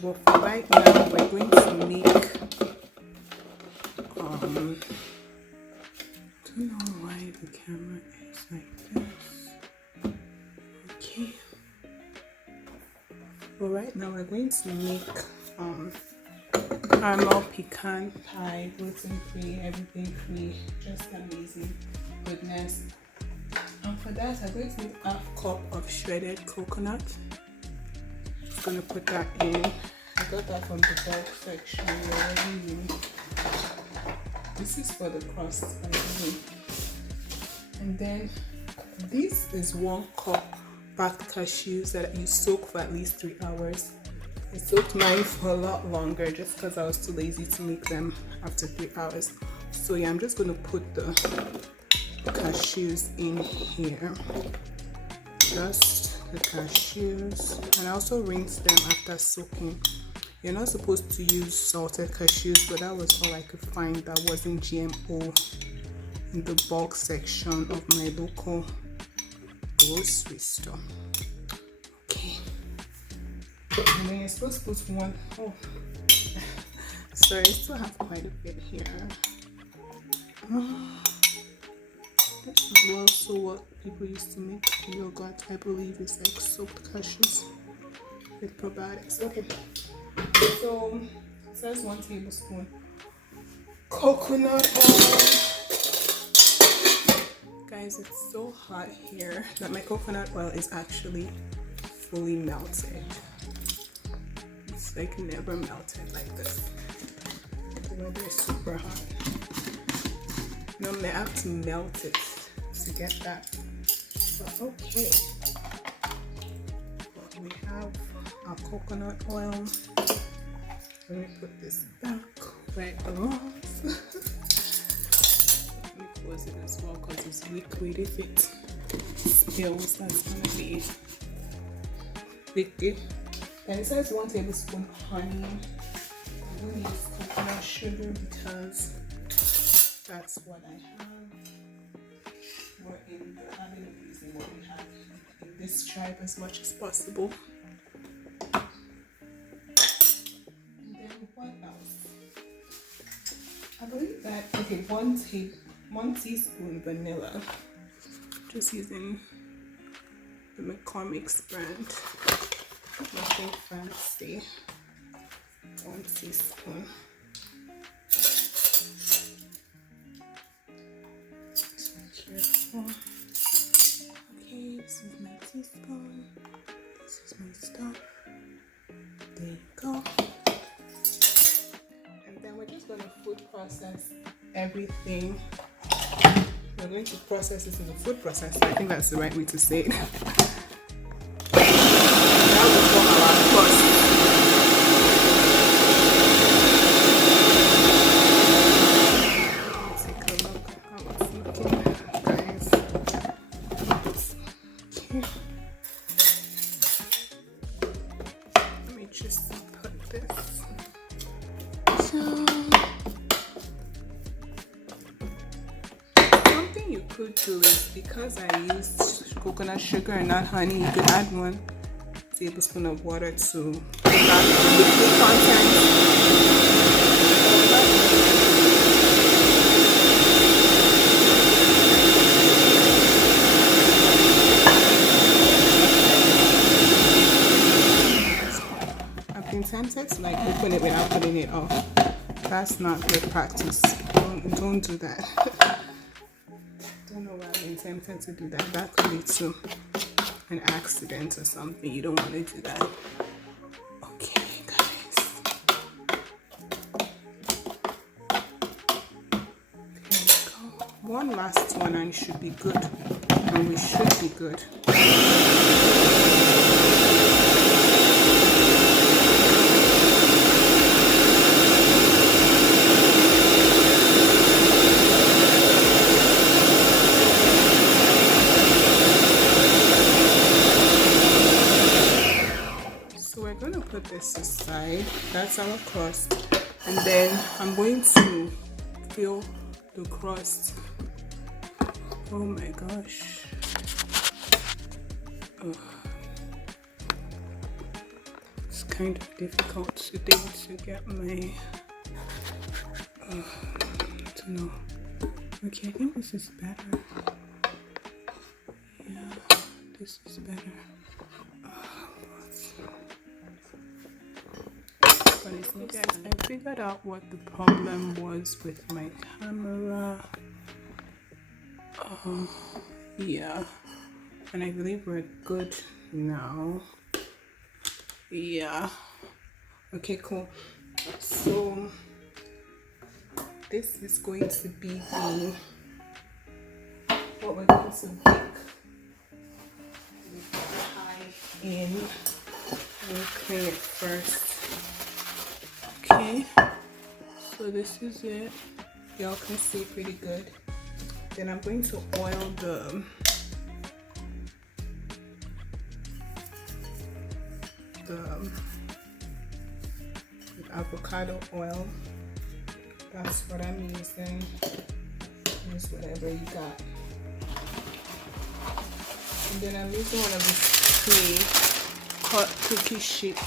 But for right now, we're going to make I don't know why the camera is like this. Okay. But right now we're going to make caramel pecan pie, gluten free, everything free, just amazing goodness. And for that, I'm going to make half cup of shredded coconut. I'm gonna put that in. I got that from the bulk section. This is for the crust, by the way. And then this is 1 cup packed cashews that you soak for at least 3 hours. I soaked mine for a lot longer just because I was too lazy to make them after 3 hours. So yeah, I'm just going to put the cashews in here. Just the cashews. And I also rinse them after soaking. You're not supposed to use salted cashews, but that was all I could find that wasn't GMO in the bulk section of my local grocery store. Okay. And then you're supposed to put one. Oh, sorry, I still have quite a bit here. This is also what people used to make yogurt, I believe, is like soaked cashews with probiotics. Okay, so it says 1 tablespoon coconut oil. Guys, it's so hot here that my coconut oil is actually fully melted. It's like never melted like this. The weather is super hot. Normally I have to melt it to get that. But okay. But we have our coconut oil. Let me put this back where it belongs. Let me close it as well because it's liquid. If it spills, that's gonna be big. And it says 1 tablespoon honey. I'm going to use coconut sugar because that's what I have. We're in the habit of using what we have in this tribe as much as possible. And then what else? I believe that, okay, 1 teaspoon vanilla. Just using the McCormick's brand. Nothing fancy. 1 teaspoon. Okay, this is my teaspoon. This is my stuff. There you go. And then we're just going to food process everything. We're going to process this in the food processor. I think that's the right way to say it. That will form our crust. Could do is, because I used coconut sugar and not honey, you could add 1 tablespoon of water to take out the liquid content. I've been tempted to like open it without putting it off. That's not good practice. Don't do that. I don't know why I've been tempted to do that. That could lead to an accident or something. You don't want to do that. Okay, guys. Here we go. One last one and it should be good. And we should be good. Put this aside. That's our crust, and then I'm going to fill the crust. Oh my gosh. Oh. It's kind of difficult today to get my to know. Okay, I think this is better. Yeah, this is better. Honestly, guys, I figured out what the problem was with my camera. Yeah, and I believe we're good now. Yeah. Okay, cool. So this is going to be what we're going to bake the pie in. We'll clean it first. Okay, so this is it. Y'all can see pretty good. Then I'm going to oil the avocado oil. That's what I'm using. Use whatever you got. And then I'm using one of these pre-cut cookie sheets.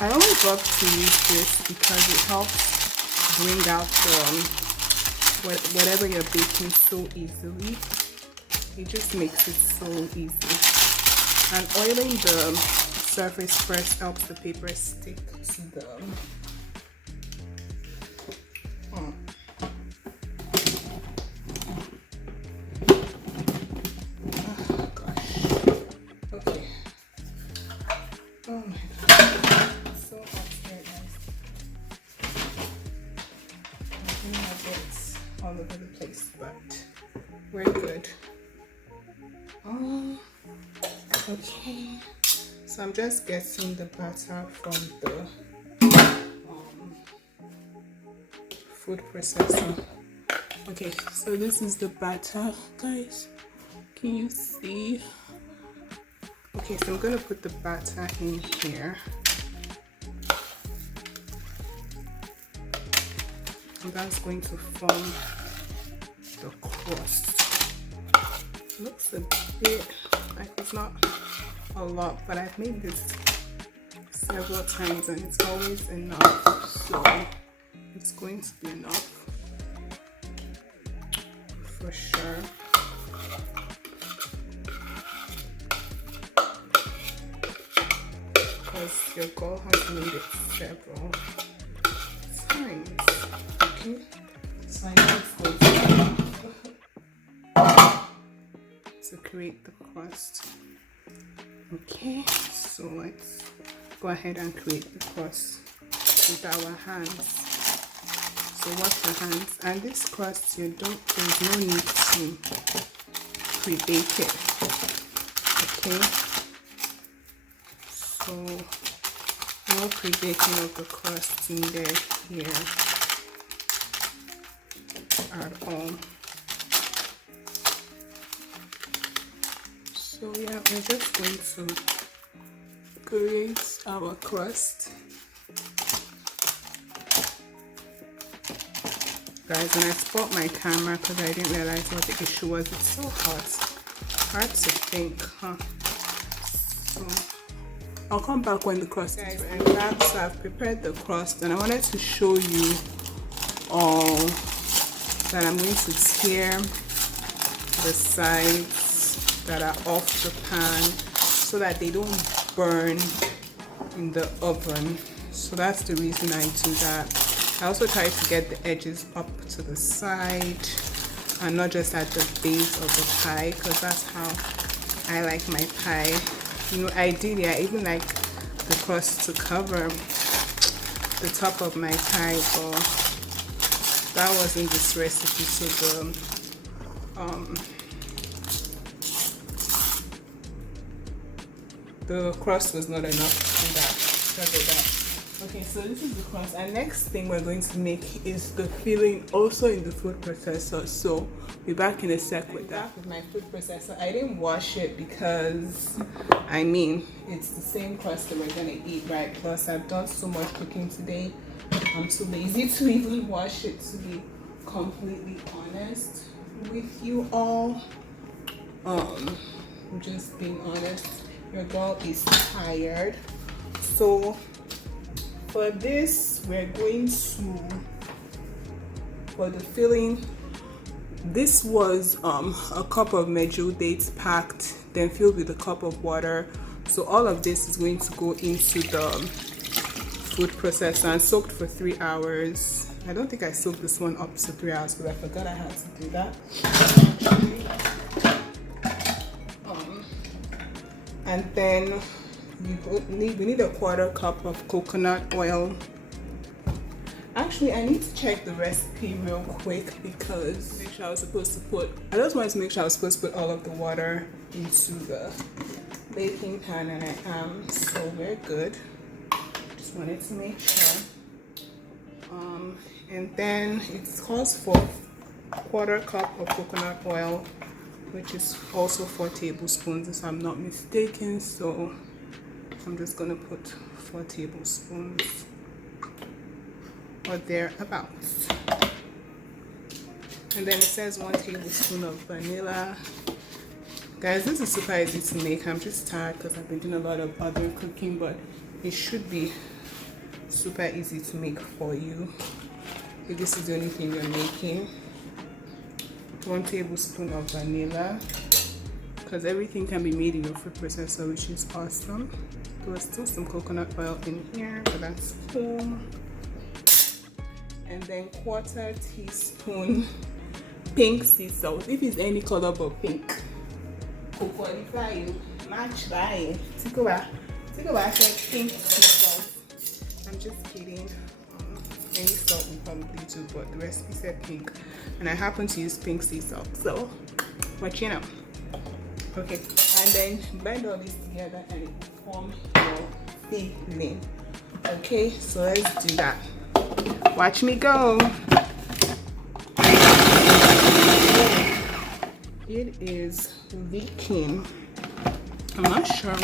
I always love to use this because it helps bring out the whatever you're baking so easily. It just makes it so easy. And oiling the surface first helps the paper stick to the oh gosh. Okay. Oh my god. It's so hot here, guys. I'm getting a bit all over the place, but we're good. Okay. So I'm just getting the batter from the food processor. Okay, so this is the batter, guys. Can you see? Okay, so I'm gonna put the batter in here. And that's going to form the crust. Looks a bit like it's not a lot, but I've made this several times and it's always enough, so it's going to be enough for sure. Because your girl has made it several times. Okay, so I know it's going to create the crust. Okay, so let's go ahead and create the crust with our hands. So wash your hands, and this crust there's no need to pre-bake it. Okay, so no pre-baking of the crust needed here at all. So yeah, we're just going to create our crust. Guys, when I spoiled my camera because I didn't realize what the issue was. It's so hard to think, huh? So I'll come back when the crust is ready. Guys, so I've prepared the crust and I wanted to show you all that I'm going to tear the sides that are off the pan so that they don't burn in the oven. So that's the reason I do that. I also try to get the edges up to the side and not just at the base of the pie, because that's how I like my pie. You know, ideally I even like the crust to cover the top of my pie, but that wasn't this recipe, so the crust was not enough for that. Okay, so this is the crust, and next thing we're going to make is the filling, also in the food processor. So be back in a sec with that. With my food processor, I didn't wash it because I mean it's the same crust that we're gonna eat, right? Plus I've done so much cooking today, I'm too lazy to even wash it, to be completely honest with you all. I'm just being honest. Your girl is tired. So for this, we're going to, for the filling, this was a cup of Medjool dates packed, then filled with a cup of water. So all of this is going to go into the food processor and soaked for 3 hours. I don't think I soaked this one up to 3 hours because I forgot I had to do that. And then we need a 1/4 cup of coconut oil. Actually, I need to check the recipe real quick because I just wanted to make sure I was supposed to put all of the water into the baking pan, and I am, so we're good. Just wanted to make sure. And then it calls for 1/4 cup of coconut oil, which is also 4 tablespoons if I'm not mistaken. So I'm just gonna put 4 tablespoons or thereabouts. And then it says 1 tablespoon of vanilla. Guys, this is super easy to make. I'm just tired because I've been doing a lot of other cooking, but it should be super easy to make for you if this is the only thing you're making. 1 tablespoon of vanilla, because everything can be made in your food processor, which is awesome. There was still some coconut oil in here, but that's cool. And then 1/4 teaspoon pink sea salt. If it's any color but pink, qualify you. Match by take over pink sea salt. I'm just kidding. Any salt will probably do, but the recipe said pink, and I happen to use pink sea salt, so what you know. Okay, and then blend all this together and it will form your filling. Okay, so let's do that. Watch me go. It is leaking. I'm not sure.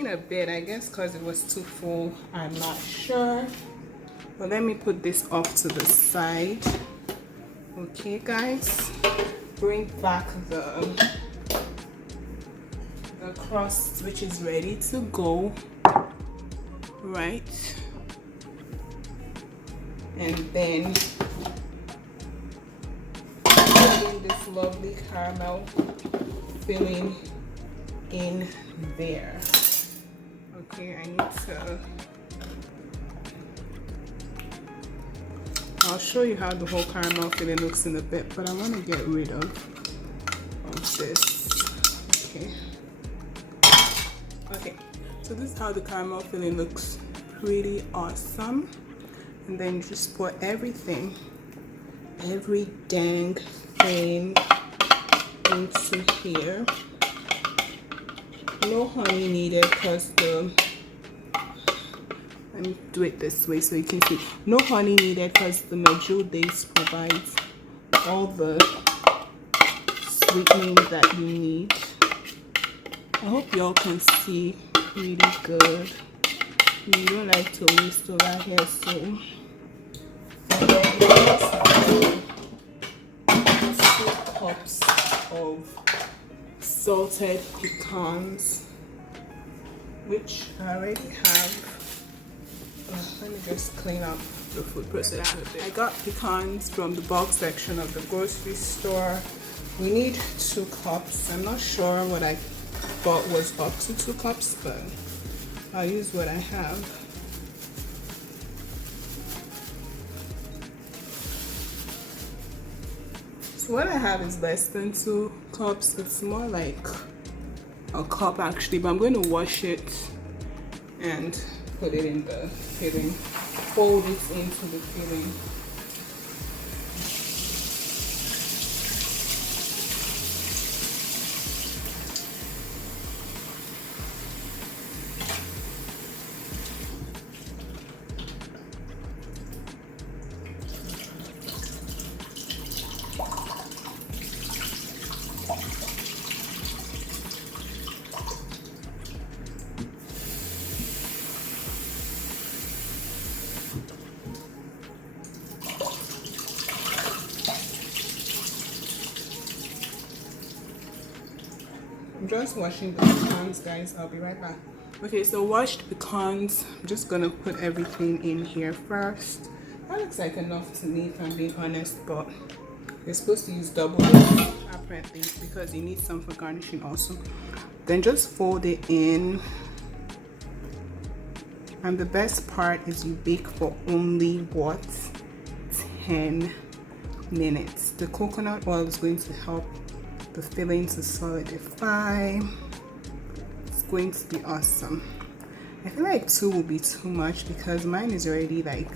A bit, I guess, because it was too full. I'm not sure, but let me put this off to the side. Okay guys, bring back the crust, which is ready to go, right? And then putting this lovely caramel filling in there. Okay, I need to, I'll show you how the whole caramel filling looks in a bit, but I want to get rid of this. Okay, so this is how the caramel filling looks. Pretty awesome. And then you just pour everything, every dang thing into here. No honey needed because let me do it this way so you can see. No honey needed because the Medjool dates provides all the sweetening that you need. I hope y'all can see really good. We don't like to waste over here, so 2 cups of salted pecans, which I already have. Let me just clean up the food processor. I got pecans from the bulk section of the grocery store. We need 2 cups. I'm not sure what I thought was up to 2 cups, but I'll use what I have. So what I have is less than 2 cups. It's more like a cup actually, but I'm going to wash it and put it in the filling. Fold it into the filling. just washing the pecans, guys. I'll be right back. Okay, so washed pecans. I'm just gonna put everything in here first. That looks like enough to me, if I'm being honest, but you're supposed to use double apparently because you need some for garnishing also. Then just fold it in. And the best part is you bake for only what? 10 minutes. The coconut oil is going to help the filling to solidify. It's going to be awesome. I feel like 2 will be too much because mine is already like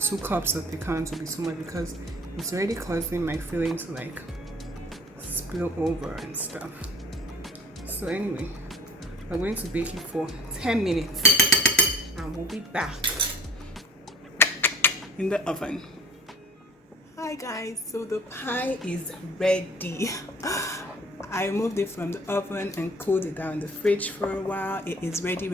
2 cups of pecans will be too much because it's already causing my filling to like spill over and stuff. So anyway, I'm going to bake it for 10 minutes and we'll be back in the oven. Hi guys, so the pie is ready. I removed it from the oven and cooled it down in the fridge for a while. It is ready.